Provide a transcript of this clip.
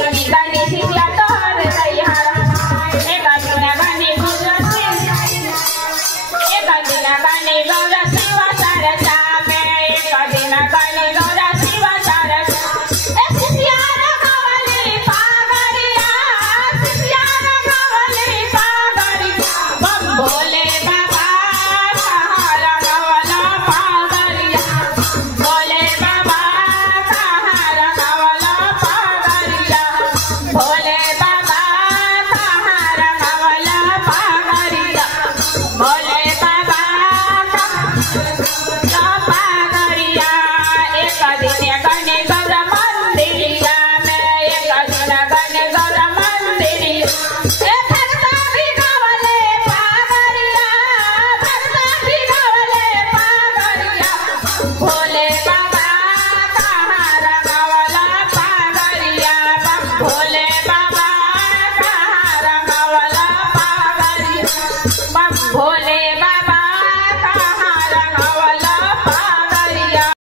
दिन गाणी शिकला तर तयार एका दिन गाणी गुजरसी एका दिन गाणी गौरा शिवा सारसा में एका दिन गाणी गौरा शिवा सारसा सियार गवली पागरिया सियार गवली पागरिया बम भोले बाबा सहारा गवला पागरिया भोले बाबा सहारा गवला पागरिया भोले बाबा सहारा गवला पागरिया भोले बाबा पागरिया एक दिन गणे गौर मंदिरिया में एक दिन गणे गौर मंदिरिया भक्ता भी गवले पागरिया भक्ता भी गवले पागरिया भोले बाबा सहारा गवला पागरिया भोले